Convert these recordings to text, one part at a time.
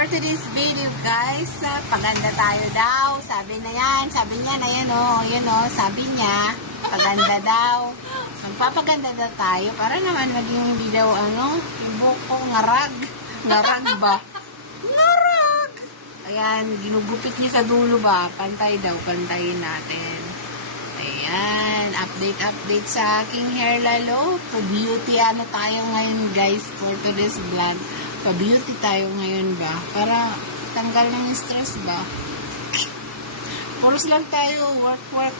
for today's video guys, paganda tayo daw. Sabi niya, ayan o, sabi niya, paganda daw. Magpapaganda daw tayo para naman maging hindi daw yung buhok ko ngarag. Ngarag ba? Ngarag! Ayan, ginugupit niya sa dulo ba? Pantay daw, pantayin natin. Ayan, update sa aking hair lalo. Pa-beauty tayo ngayon guys for today's vlog. Pa-beauty tayo ngayon ba? Para tanggal ng stress ba? Puros lang tayo. Work.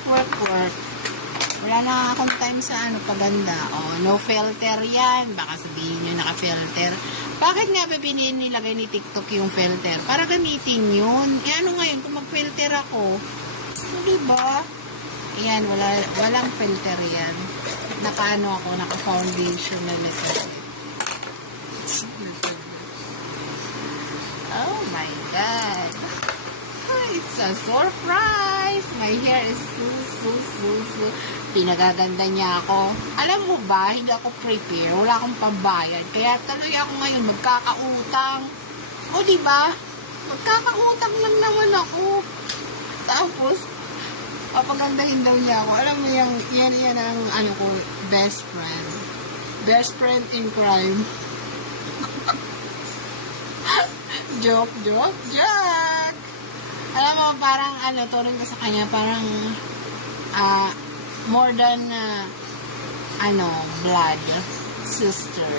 Wala na akong time sa paganda. No filter yan. Baka sabihin nyo naka-filter. Bakit nga ba nilagay ni TikTok yung filter? Para gamitin yun. Ngayon kung mag-filter ako, diba? Ayan, walang filter yan. Naka-foundation na nito. Oh my God. It's a surprise. My hair is so. Pinagaganda niya ako. Alam mo ba, hindi ako prepare. Wala akong pambayad. Kaya tuloy ako ngayon magkakautang. O diba? Magkakautang lang naman ako. Tapos, papagandahin daw niya ako. Alam mo yan ang ko, best friend. Best friend in crime. Joke. Alam mo, parang turing ko sa kanya, parang more than blood sister.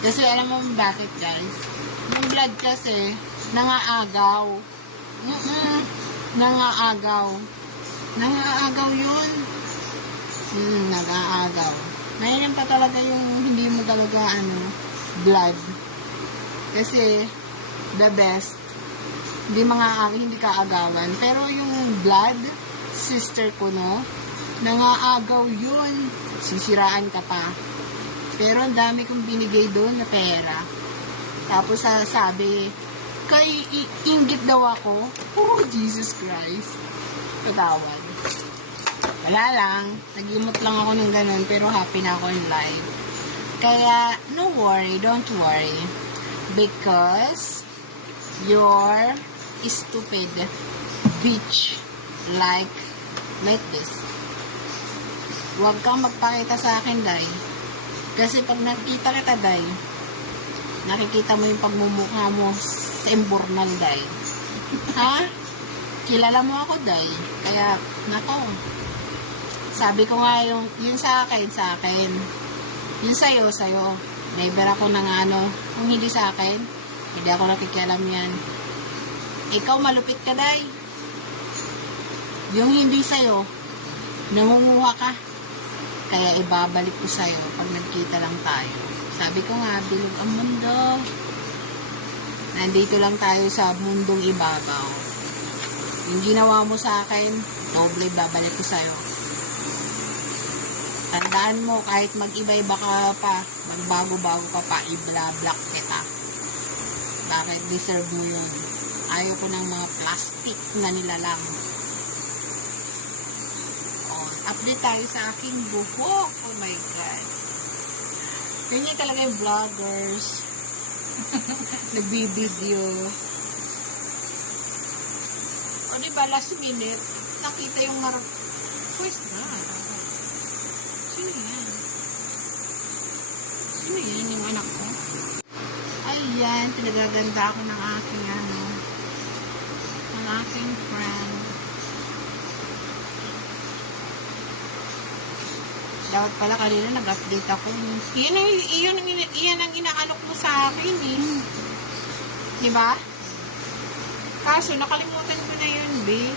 Kasi alam mo bakit guys? Yung blood kasi nangaagaw. Nangaagaw yun. Nag-aagaw. Ngayon pa talaga yung hindi mo talaga blood. Kasi the best, hindi kaagawan. Pero yung blood sister ko, nangaagaw yun. Sisiraan ka pa. Pero ang dami kong binigay doon na pera. Tapos sabi, kay inggit daw ako. Oh, Jesus Christ. Patawad. Wala lang. Nag-imot lang ako ng ganun, pero happy na ako in life. Kaya, no worry, don't worry. Because you're stupid bitch like this. Huwag kang magpakita sa akin, Day. Kasi pag nakita kita, Day, nakikita mo yung pagmumukha mo sa emburnal, Day. Ha? Kilala mo ako, Day. Kaya, nako. Sabi ko nga yung sa akin. Yung sa'yo. Never ako kung hindi sa akin, hindi ako nakikialam yan. Ikaw malupit ka, Day. Yung hindi sa'yo, namumuha ka. Kaya ibabalik ko sa'yo pag nagkita lang tayo. Sabi ko nga, bilog ang mundo. Nandito lang tayo sa mundong ibabaw. Yung ginawa mo sa akin, doble babalik ko sa'yo. Tandaan mo, kahit mag-iba-iba ka pa, magbago-bago ka pa, i-block kita. Bakit? Deserve mo yun. Ayaw ko ng mga plastic na nilalang. Update tayo sa aking buhok. Oh my God. Ganyan talaga yung vloggers. Nagbibideo. O diba, last minute, nakita yung Where's that? Sino yan? Yung anak ko? Ayan, pinagaganda ako ng aking ng aking friend. Dapat pala kanina nag-update ako. Iyan ang inaalok mo sa akin diba? Kaso nakalimutan ko na yun, be.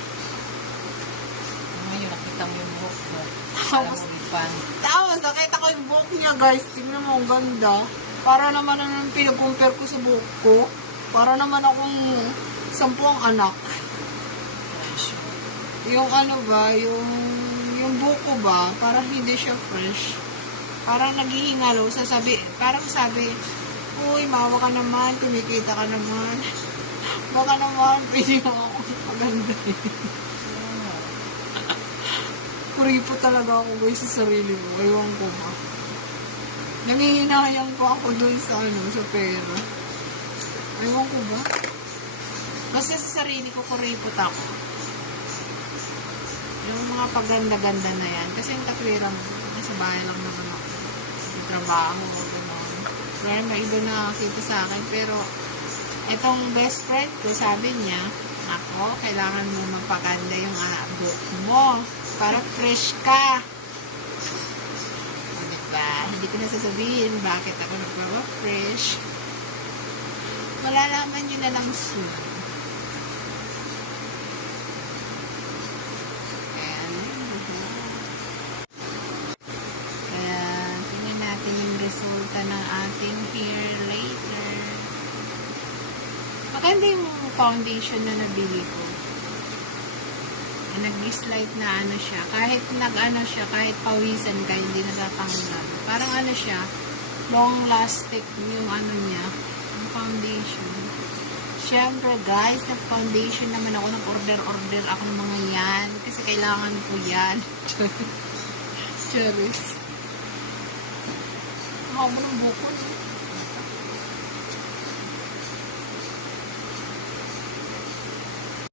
Ngayon nakita mo yung buhok mo. Tapos nakita ko yung buhok niya, guys. Tingnan mo, ang ganda. Para naman pinag-compare ko sa buhok ko. Para naman akong 10 anak. Yung yung buhok ko ba, parang hindi siya fresh. Parang naghihingalo. Parang sabi, uy, mawa ka naman, kumikita ka naman. Baka naman, pwede mo ako maganda. Kuripo talaga ako, guys, sa sarili mo. Ewan ko ba. Nangihinayang pa ako dun sa pera. Ewan ko ba? Kasi sa sarili ko, kuripot ako. Yung mga paganda-ganda na yan. Kasi yung katwiran mo, nasa bahay lang naman ako. Sa trabaho, gano'n. Pero may iba nakakita sa akin. Pero, itong best friend ko, sabi niya, ako, kailangan mo magpaganda yung buhok mo. Para fresh ka. O, diba? Hindi ko na sasabihin bakit ako nagpapa-fresh. Malalaman nyo na lang soon. Kaya, tingnan natin yung resulta ng ating hair later. Maganda yung foundation na nabili ko. Nag-slide na ano siya. Kahit nag-ano siya, kahit pawisan ka, hindi natatanggal. Parang ano siya, long lasting yung ano niya, yung foundation. Siyempre guys, nag-foundation naman ako, nag-order ako ng mga yan. Kasi kailangan ko yan. Charis. Ang haba ng buko.